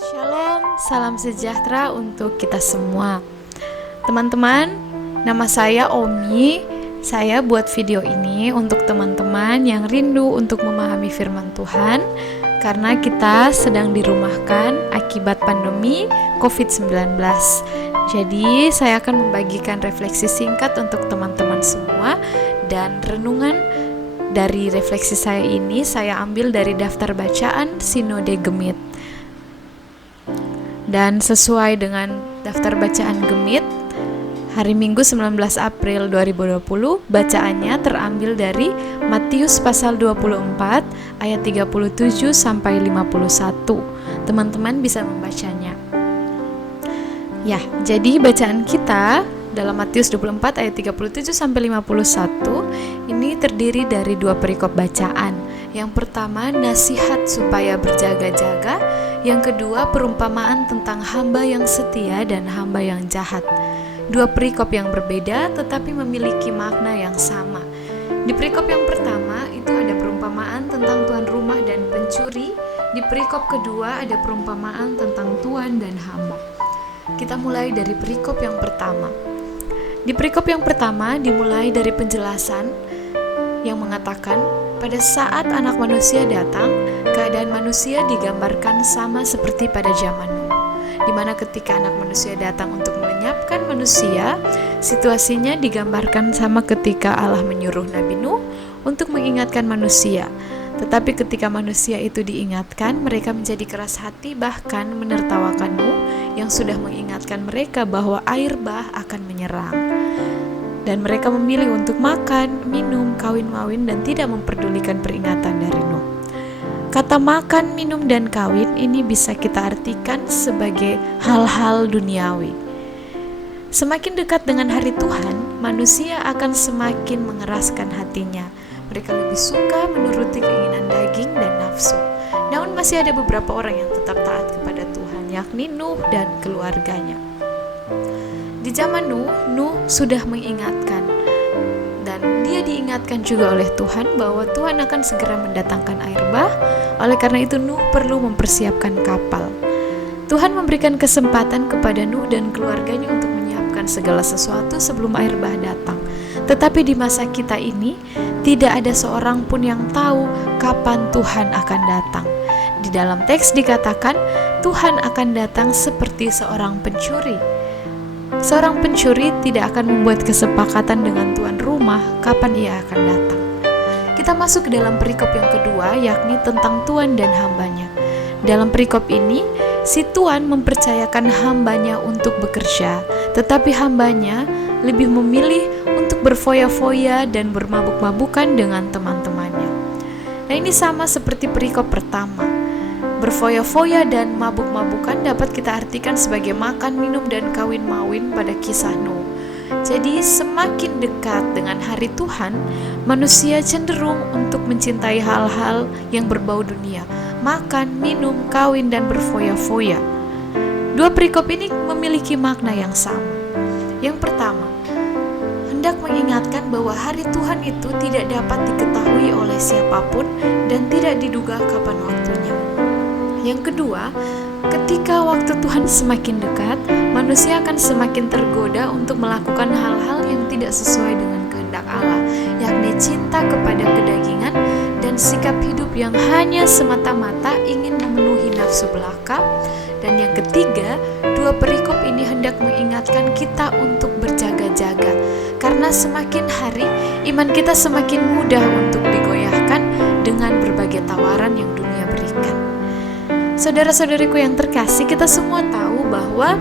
Shalom, salam sejahtera untuk kita semua. Teman-teman, nama saya Omi. Saya buat video ini untuk teman-teman yang rindu untuk memahami firman Tuhan, karena kita sedang dirumahkan akibat pandemi COVID-19. Jadi, saya akan membagikan refleksi singkat untuk teman-teman semua, dan renungan dari refleksi saya ini saya ambil dari daftar bacaan Sinode Gemit. Dan sesuai dengan daftar bacaan Gemit, hari Minggu 19 April 2020, bacaannya terambil dari Matius pasal 24 ayat 37 sampai 51. Teman-teman bisa membacanya. Ya, jadi bacaan kita dalam Matius 24 ayat 37 sampai 51 ini terdiri dari dua perikop bacaan. Yang pertama, nasihat supaya berjaga-jaga. Yang kedua, perumpamaan tentang hamba yang setia dan hamba yang jahat. Dua perikop yang berbeda tetapi memiliki makna yang sama. Di perikop yang pertama itu ada perumpamaan tentang tuan rumah dan pencuri. Di perikop kedua ada perumpamaan tentang tuan dan hamba. Kita mulai dari perikop yang pertama. Di perikop yang pertama dimulai dari penjelasan yang mengatakan, pada saat anak manusia datang, keadaan manusia digambarkan sama seperti pada zaman Nuh, di mana ketika anak manusia datang untuk melenyapkan manusia, situasinya digambarkan sama ketika Allah menyuruh Nabi Nuh untuk mengingatkan manusia. Tetapi ketika manusia itu diingatkan, mereka menjadi keras hati, bahkan menertawakan Nuh yang sudah mengingatkan mereka bahwa air bah akan menyerang. Dan mereka memilih untuk makan, minum, kawin-mawin, dan tidak memperdulikan peringatan dari Nuh. Kata makan, minum, dan kawin ini bisa kita artikan sebagai hal-hal duniawi. Semakin dekat dengan hari Tuhan, manusia akan semakin mengeraskan hatinya. Mereka lebih suka menuruti keinginan daging dan nafsu. Namun masih ada beberapa orang yang tetap taat kepada Tuhan, yakni Nuh dan keluarganya. Di zaman Nuh sudah mengingatkan, dan dia diingatkan juga oleh Tuhan bahwa Tuhan akan segera mendatangkan air bah. Oleh karena itu Nuh perlu mempersiapkan kapal. Tuhan memberikan kesempatan kepada Nuh dan keluarganya untuk menyiapkan segala sesuatu sebelum air bah datang. Tetapi di masa kita ini tidak ada seorang pun yang tahu kapan Tuhan akan datang. Di dalam teks dikatakan Tuhan akan datang seperti seorang pencuri. Seorang pencuri tidak akan membuat kesepakatan dengan tuan rumah kapan ia akan datang. Kita masuk ke dalam perikop yang kedua, yakni tentang tuan dan hambanya. Dalam perikop ini, si tuan mempercayakan hambanya untuk bekerja, tetapi hambanya lebih memilih untuk berfoya-foya dan bermabuk-mabukan dengan teman-temannya. Nah, ini sama seperti perikop pertama. Berfoya-foya dan mabuk-mabukan dapat kita artikan sebagai makan, minum, dan kawin-mawin pada kisah Nuh. Jadi semakin dekat dengan hari Tuhan, manusia cenderung untuk mencintai hal-hal yang berbau dunia, makan, minum, kawin, dan berfoya-foya. Dua perikop ini memiliki makna yang sama. Yang pertama, hendak mengingatkan bahwa hari Tuhan itu tidak dapat diketahui oleh siapapun dan tidak diduga kapan waktunya. Yang kedua, ketika waktu Tuhan semakin dekat, manusia akan semakin tergoda untuk melakukan hal-hal yang tidak sesuai dengan kehendak Allah, yakni cinta kepada kedagingan dan sikap hidup yang hanya semata-mata ingin memenuhi nafsu belaka. Dan yang ketiga, dua perikop ini hendak mengingatkan kita untuk berjaga-jaga, karena semakin hari iman kita semakin mudah untuk digoyahkan dengan berbagai tawaran yang dunia berikan. Saudara-saudariku yang terkasih, kita semua tahu bahwa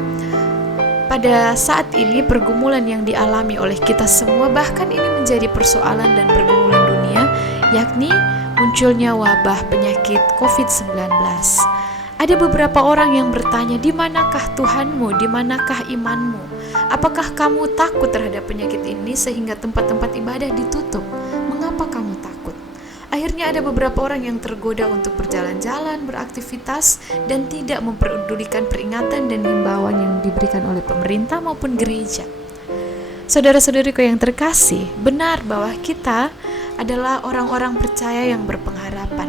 pada saat ini pergumulan yang dialami oleh kita semua, bahkan ini menjadi persoalan dan pergumulan dunia, yakni munculnya wabah penyakit COVID-19. Ada beberapa orang yang bertanya, di manakah Tuhanmu, di manakah imanmu? Apakah kamu takut terhadap penyakit ini sehingga tempat-tempat ibadah ditutup? Mengapa kamu takut? Akhirnya ada beberapa orang yang tergoda untuk berjalan-jalan, beraktivitas, dan tidak memperdulikan peringatan dan himbauan yang diberikan oleh pemerintah maupun gereja. Saudara-saudariku yang terkasih, benar bahwa kita adalah orang-orang percaya yang berpengharapan.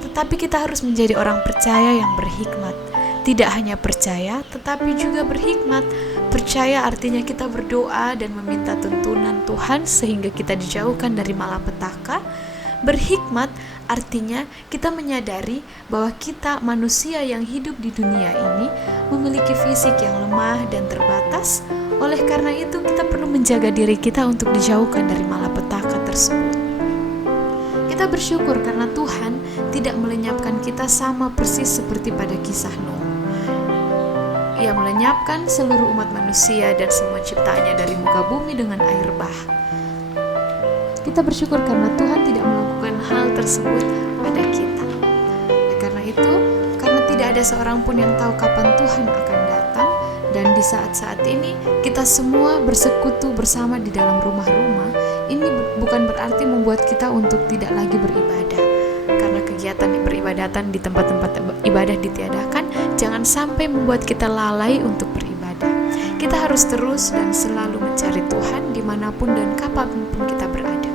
Tetapi kita harus menjadi orang percaya yang berhikmat. tidak hanya percaya, tetapi juga berhikmat. Percaya artinya kita berdoa dan meminta tuntunan Tuhan sehingga kita dijauhkan dari malapetaka. Berhikmat artinya kita menyadari bahwa kita manusia yang hidup di dunia ini memiliki fisik yang lemah dan terbatas. Oleh karena itu kita perlu menjaga diri kita untuk dijauhkan dari malapetaka tersebut. Kita bersyukur karena Tuhan tidak melenyapkan kita sama persis seperti pada kisah Nuh. Ia melenyapkan seluruh umat manusia dan semua ciptaannya dari muka bumi dengan air bah. Kita bersyukur karena Tuhan tidak melakukan hal tersebut pada kita. Karena itu, karena tidak ada seorang pun yang tahu kapan Tuhan akan datang, dan di saat-saat ini kita semua bersekutu bersama di dalam rumah-rumah, ini bukan berarti membuat kita untuk tidak lagi beribadah. Karena kegiatan beribadatan di tempat-tempat ibadah ditiadakan, jangan sampai membuat kita lalai untuk beribadah. Kita harus terus dan selalu mencari Tuhan dimanapun dan kapanpun kita berada.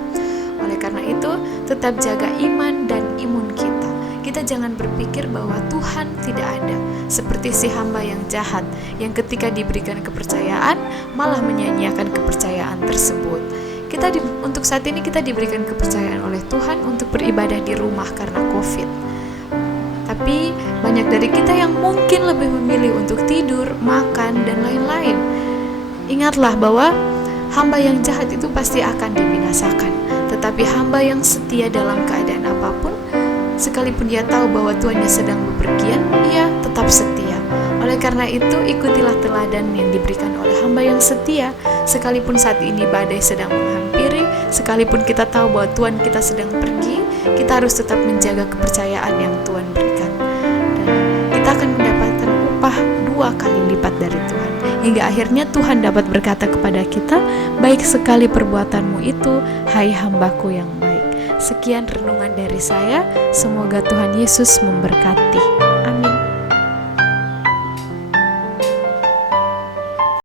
Oleh karena itu, tetap jaga iman dan imun kita. Kita jangan berpikir bahwa Tuhan tidak ada, seperti si hamba yang jahat, yang ketika diberikan kepercayaan, malah menyia-nyiakan kepercayaan tersebut. Untuk saat ini kita diberikan kepercayaan oleh Tuhan untuk beribadah di rumah karena COVID. Tapi banyak dari kita yang mungkin lebih memilih untuk tidur, makan, dan lain-lain. Ingatlah bahwa hamba yang jahat itu pasti akan dibinasakan. Tetapi hamba yang setia dalam keadaan apapun, sekalipun dia tahu bahwa Tuhannya sedang bepergian, ia tetap setia. Oleh karena itu, ikutilah teladan yang diberikan oleh hamba yang setia. Sekalipun saat ini badai sedang menghampiri, sekalipun kita tahu bahwa Tuhan kita sedang pergi, kita harus tetap menjaga kepercayaan yang Tuhan berikan. Dan kita akan mendapatkan upah 2 kali lipat dari Tuhan. Hingga akhirnya Tuhan dapat berkata kepada kita, "Baik sekali perbuatanmu itu, hai hambaku yang baik." Sekian renungan dari saya, semoga Tuhan Yesus memberkati.